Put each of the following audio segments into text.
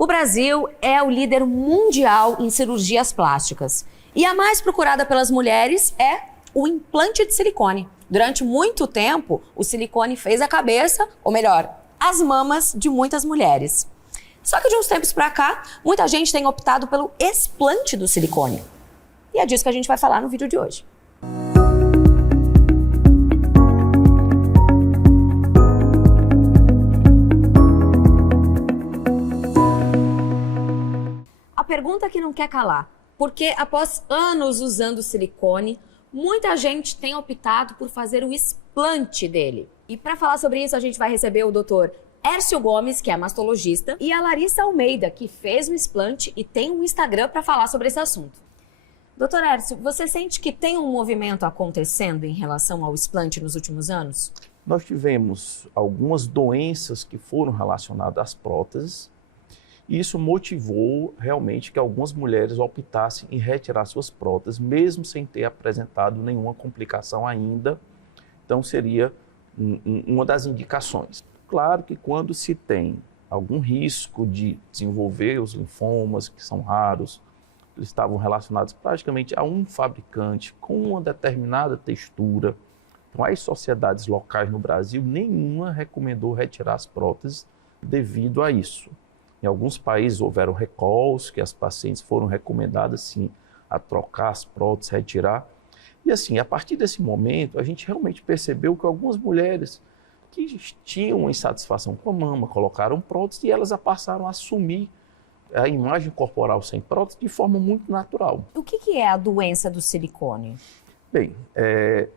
O Brasil é o líder mundial em cirurgias plásticas. E a mais procurada pelas mulheres é o implante de silicone. Durante muito tempo, o silicone fez a cabeça, ou melhor, as mamas de muitas mulheres. Só que de uns tempos pra cá, muita gente tem optado pelo explante do silicone. E é disso que a gente vai falar no vídeo de hoje. A pergunta que não quer calar, porque após anos usando silicone, muita gente tem optado por fazer o explante dele. E para falar sobre isso, a gente vai receber o Dr. Hércio Gomes, que é mastologista, e a Larissa Almeida, que fez o explante e tem um Instagram para falar sobre esse assunto. Doutor Hércio, você sente que tem um movimento acontecendo em relação ao explante nos últimos anos? Nós tivemos algumas doenças que foram relacionadas às próteses, e isso motivou realmente que algumas mulheres optassem em retirar suas próteses, mesmo sem ter apresentado nenhuma complicação ainda. Então, seria uma das indicações. Claro que quando se tem algum risco de desenvolver os linfomas, que são raros, eles estavam relacionados praticamente a um fabricante com uma determinada textura. Então, as sociedades locais no Brasil, nenhuma recomendou retirar as próteses devido a isso. Em alguns países houveram recalls, que as pacientes foram recomendadas, sim, a trocar as próteses, retirar. E assim, a partir desse momento, a gente realmente percebeu que algumas mulheres que tinham uma insatisfação com a mama, colocaram próteses e elas passaram a assumir a imagem corporal sem prótese de forma muito natural. O que é a doença do silicone? Bem,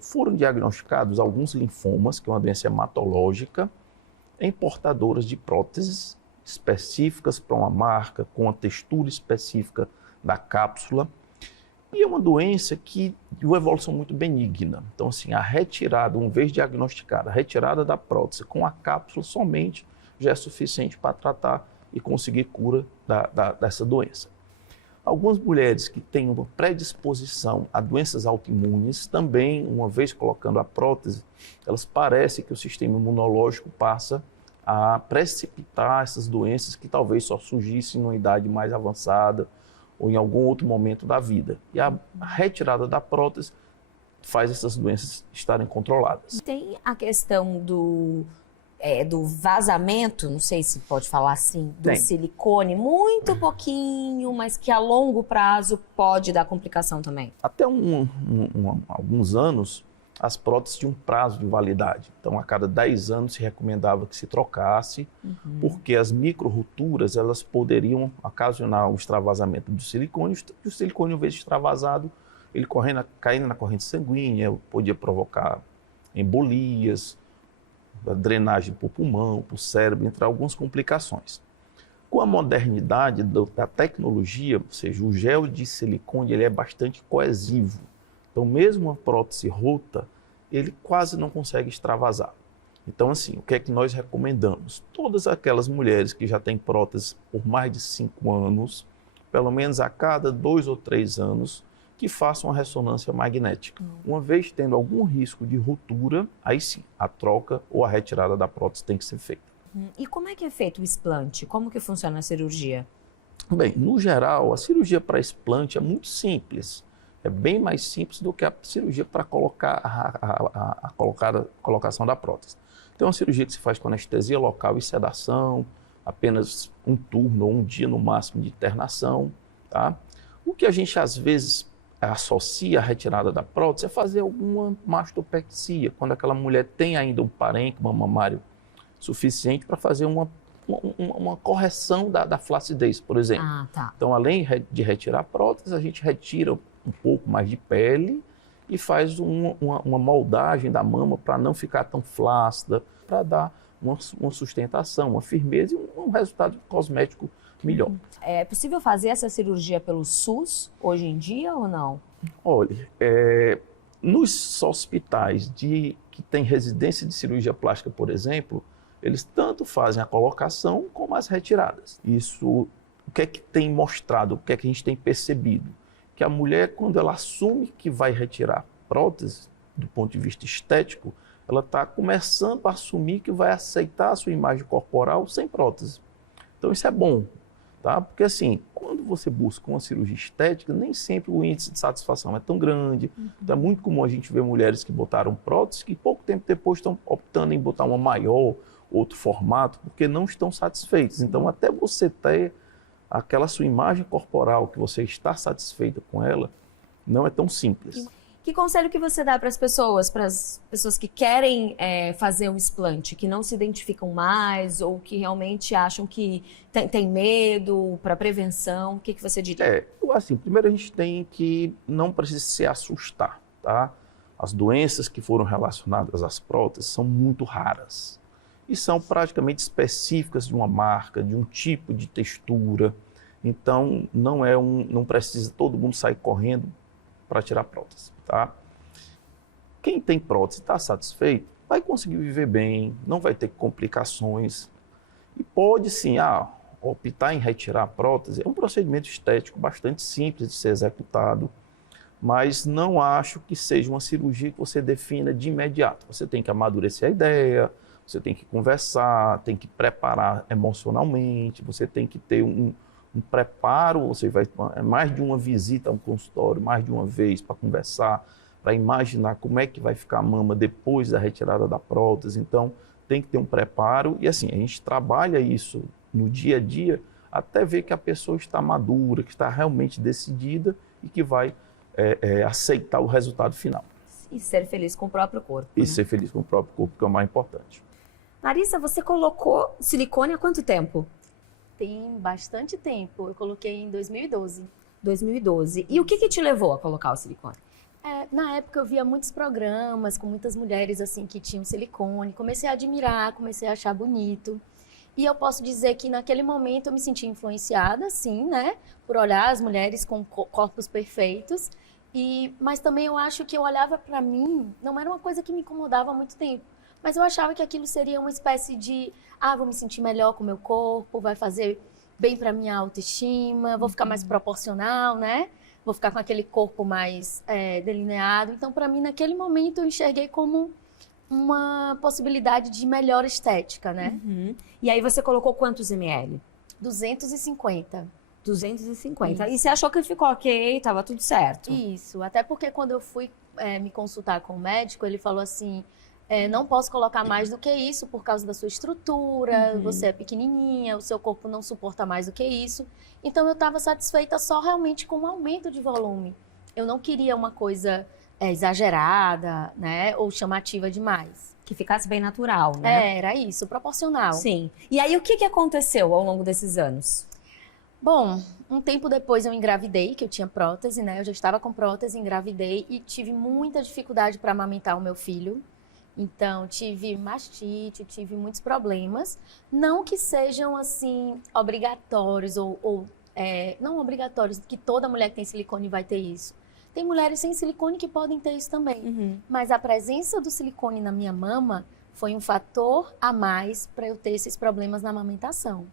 foram diagnosticados alguns linfomas, que é uma doença hematológica, em portadoras de próteses específicas para uma marca, com a textura específica da cápsula. E é uma doença que de uma evolução muito benigna. Então, assim, a retirada, uma vez diagnosticada, a retirada da prótese com a cápsula somente já é suficiente para tratar e conseguir cura dessa doença. Algumas mulheres que têm uma predisposição a doenças autoimunes, também, uma vez colocando a prótese, elas parecem que o sistema imunológico passa a precipitar essas doenças que talvez só surgissem numa idade mais avançada ou em algum outro momento da vida. E a retirada da prótese faz essas doenças estarem controladas. Tem a questão do vazamento, não sei se pode falar assim, do silicone, muito pouquinho, mas que a longo prazo pode dar complicação também. Até alguns anos, as próteses tinham um prazo de validade. Então, a cada 10 anos se recomendava que se trocasse, porque as micro-rupturas, elas poderiam ocasionar o extravasamento do silicone, e o silicone, uma vez extravasado, ele caindo na corrente sanguínea, podia provocar embolias, drenagem para o pulmão, para o cérebro, entre algumas complicações. Com a modernidade da tecnologia, ou seja, o gel de silicone, ele é bastante coesivo. Então, mesmo uma prótese rota, ele quase não consegue extravasar. Então, assim, o que é que nós recomendamos? Todas aquelas mulheres que já têm prótese por mais de 5 anos, pelo menos a cada 2 ou 3 anos, que façam uma ressonância magnética. Uma vez tendo algum risco de ruptura, aí sim, a troca ou a retirada da prótese tem que ser feita. E como é que é feito o explante? Como que funciona a cirurgia? Bem, no geral, a cirurgia para explante é muito simples. É bem mais simples do que a cirurgia para colocar a colocação da prótese. Então, é uma cirurgia que se faz com anestesia local e sedação, apenas um turno ou um dia no máximo de internação. Tá? O que a gente às vezes associa à retirada da prótese é fazer alguma mastopexia, quando aquela mulher tem ainda um parênquima mamário suficiente para fazer uma correção da flacidez, por exemplo. Então, além de retirar a prótese, a gente retira um pouco mais de pele e faz uma moldagem da mama para não ficar tão flácida, para dar uma sustentação, uma firmeza e um resultado cosmético melhor. É possível fazer essa cirurgia pelo SUS hoje em dia ou não? Olha, nos hospitais que têm residência de cirurgia plástica, por exemplo, eles tanto fazem a colocação como as retiradas. Isso, o que é que tem mostrado, o que é que a gente tem percebido? Que a mulher, quando ela assume que vai retirar prótese, do ponto de vista estético, ela está começando a assumir que vai aceitar a sua imagem corporal sem prótese. Então isso é bom. tá? Porque assim, quando você busca uma cirurgia estética, nem sempre o índice de satisfação é tão grande. Então é muito comum a gente ver mulheres que botaram prótese que pouco tempo depois estão optando em botar uma maior, outro formato, porque não estão satisfeitas. Então até você ter aquela sua imagem corporal, que você está satisfeita com ela, não é tão simples. Que conselho que você dá para as pessoas que querem fazer um explante, que não se identificam mais ou que realmente acham que tem medo para prevenção? O que você diria? Assim, primeiro a gente tem que não precisa se assustar, tá? As doenças que foram relacionadas às próteses são muito raras e são praticamente específicas de uma marca, de um tipo de textura. Então não precisa todo mundo sair correndo para tirar prótese, tá? Quem tem prótese e está satisfeito, vai conseguir viver bem, não vai ter complicações e pode sim, optar em retirar a prótese. É um procedimento estético bastante simples de ser executado, mas não acho que seja uma cirurgia que você defina de imediato. Você tem que amadurecer a ideia, você tem que conversar, tem que preparar emocionalmente, você tem que ter um preparo, você vai mais de uma visita a um consultório, mais de uma vez para conversar, para imaginar como é que vai ficar a mama depois da retirada da prótese. Então, tem que ter um preparo e assim, a gente trabalha isso no dia a dia até ver que a pessoa está madura, que está realmente decidida e que vai aceitar o resultado final. E ser feliz com o próprio corpo. E né? ser feliz com o próprio corpo, que é o mais importante. Larissa, você colocou silicone há quanto tempo? Tem bastante tempo. Eu coloquei em 2012. 2012. E o que te levou a colocar o silicone? Na época eu via muitos programas com muitas mulheres assim que tinham silicone. Comecei a admirar, comecei a achar bonito. E eu posso dizer que naquele momento eu me senti influenciada, sim, né? Por olhar as mulheres com corpos perfeitos. Mas também eu acho que eu olhava pra mim, não era uma coisa que me incomodava há muito tempo. Mas eu achava que aquilo seria uma espécie de, vou me sentir melhor com o meu corpo, vai fazer bem pra minha autoestima, vou ficar mais proporcional, né? Vou ficar com aquele corpo mais delineado. Então, pra mim, naquele momento, eu enxerguei como uma possibilidade de melhor estética, né? E aí você colocou quantos ml? 250. 250. Isso. E você achou que ficou ok, tava tudo certo? Isso, até porque quando eu fui me consultar com o médico, ele falou assim, não posso colocar mais do que isso por causa da sua estrutura, você é pequenininha, o seu corpo não suporta mais do que isso. Então eu estava satisfeita só realmente com o aumento de volume. Eu não queria uma coisa exagerada, né, ou chamativa demais. Que ficasse bem natural, né? Era isso, proporcional. Sim. E aí o que aconteceu ao longo desses anos? Bom, um tempo depois eu engravidei, que eu tinha prótese, né? Eu já estava com prótese, engravidei e tive muita dificuldade para amamentar o meu filho. Então, tive mastite, tive muitos problemas. Não que sejam, assim, obrigatórios não obrigatórios, que toda mulher que tem silicone vai ter isso. Tem mulheres sem silicone que podem ter isso também. Mas a presença do silicone na minha mama foi um fator a mais para eu ter esses problemas na amamentação.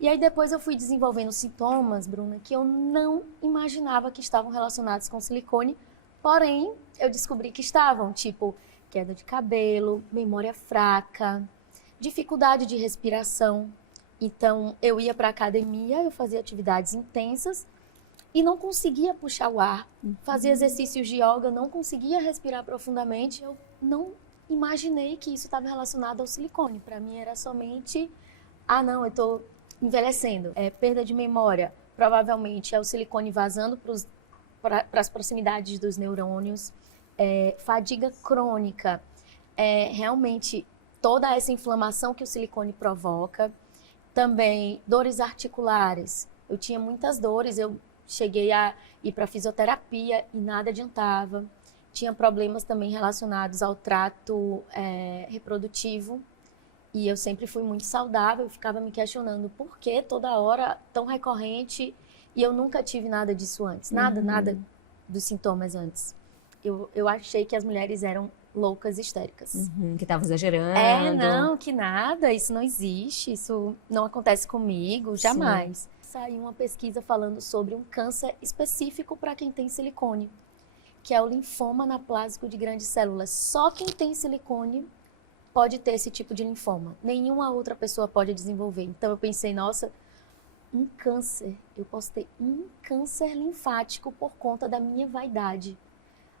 E aí depois eu fui desenvolvendo sintomas, Bruna, que eu não imaginava que estavam relacionados com silicone, porém eu descobri que estavam, tipo queda de cabelo, memória fraca, dificuldade de respiração. Então eu ia para a academia, eu fazia atividades intensas e não conseguia puxar o ar, fazia exercícios de yoga, não conseguia respirar profundamente. Eu não imaginei que isso estava relacionado ao silicone. Para mim era somente, não, eu estou envelhecendo, perda de memória, provavelmente é o silicone vazando para as proximidades dos neurônios, fadiga crônica, realmente toda essa inflamação que o silicone provoca, também dores articulares. Eu tinha muitas dores, eu cheguei a ir para fisioterapia e nada adiantava. Tinha problemas também relacionados ao trato reprodutivo. E eu sempre fui muito saudável, ficava me questionando por que toda hora tão recorrente e eu nunca tive nada disso antes, nada dos sintomas antes. Eu achei que as mulheres eram loucas, histéricas. Que estavam exagerando. Não, que nada, isso não existe, isso não acontece comigo, jamais. Saiu uma pesquisa falando sobre um câncer específico para quem tem silicone, que é o linfoma anaplásico de grandes células. Só quem tem silicone pode ter esse tipo de linfoma. Nenhuma outra pessoa pode desenvolver. Então eu pensei, nossa, um câncer. Eu posso ter um câncer linfático por conta da minha vaidade.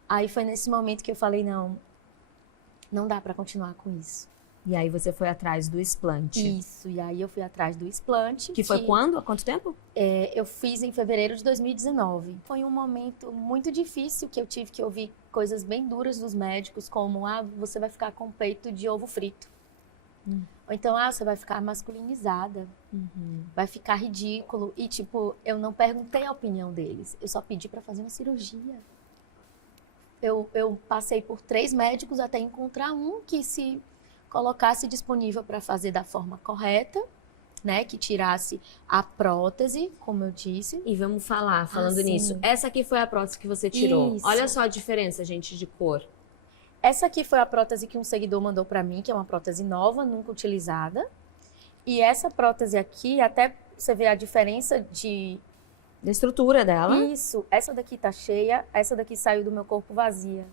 Aí foi nesse momento que eu falei, não dá para continuar com isso. E aí você foi atrás do explante. Isso, e aí eu fui atrás do explante. Que foi quando? Há quanto tempo? Eu fiz em fevereiro de 2019. Foi um momento muito difícil que eu tive que ouvir coisas bem duras dos médicos, como, você vai ficar com peito de ovo frito. Ou então, você vai ficar masculinizada, vai ficar ridículo. E, tipo, eu não perguntei a opinião deles, eu só pedi para fazer uma cirurgia. Eu passei por 3 médicos até encontrar um que se colocasse disponível para fazer da forma correta, né? Que tirasse a prótese, como eu disse. E vamos falando nisso. Essa aqui foi a prótese que você tirou. Isso. Olha só a diferença, gente, de cor. Essa aqui foi a prótese que um seguidor mandou para mim, que é uma prótese nova, nunca utilizada. E essa prótese aqui, até você vê a diferença Da estrutura dela. Isso, essa daqui tá cheia, essa daqui saiu do meu corpo vazia.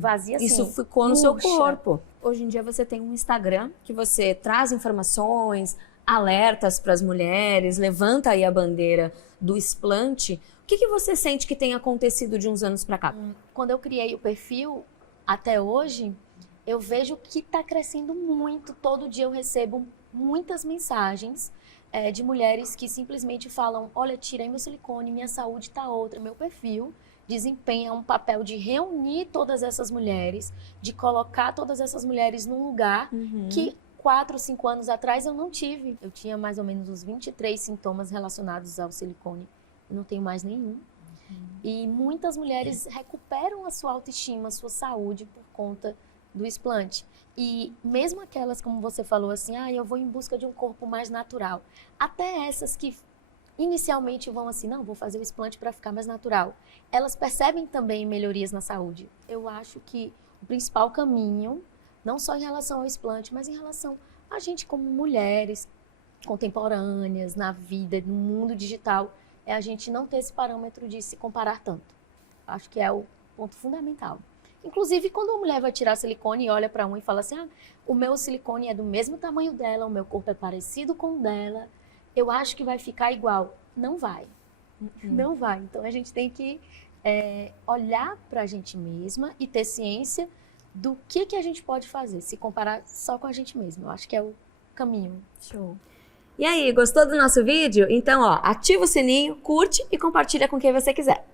Vazia, assim, Isso ficou no seu murcha. corpo. Hoje em dia você tem um Instagram que você traz informações, alertas para as mulheres, levanta aí a bandeira do explante. O que você sente que tem acontecido de uns anos para cá? Quando eu criei o perfil, até hoje, eu vejo que está crescendo muito. Todo dia eu recebo muitas mensagens de mulheres que simplesmente falam, olha, tirei meu silicone, minha saúde está outra. Meu perfil desempenha um papel de reunir todas essas mulheres, de colocar todas essas mulheres num lugar que 4, 5 anos atrás eu não tive. Eu tinha mais ou menos uns 23 sintomas relacionados ao silicone. Eu não tenho mais nenhum. E muitas mulheres recuperam a sua autoestima, a sua saúde por conta do explante. E mesmo aquelas, como você falou assim, eu vou em busca de um corpo mais natural. Até essas que inicialmente vão assim, não, vou fazer o explante para ficar mais natural. Elas percebem também melhorias na saúde. Eu acho que o principal caminho, não só em relação ao explante, mas em relação a gente como mulheres contemporâneas, na vida, no mundo digital, é a gente não ter esse parâmetro de se comparar tanto. Acho que é o ponto fundamental. Inclusive, quando uma mulher vai tirar silicone e olha para um e fala assim, o meu silicone é do mesmo tamanho dela, o meu corpo é parecido com o dela, eu acho que vai ficar igual. Não vai. Não vai. Então, a gente tem que olhar para a gente mesma e ter ciência do que a gente pode fazer, se comparar só com a gente mesma. Eu acho que é o caminho. Show. E aí, gostou do nosso vídeo? Então, ativa o sininho, curte e compartilha com quem você quiser.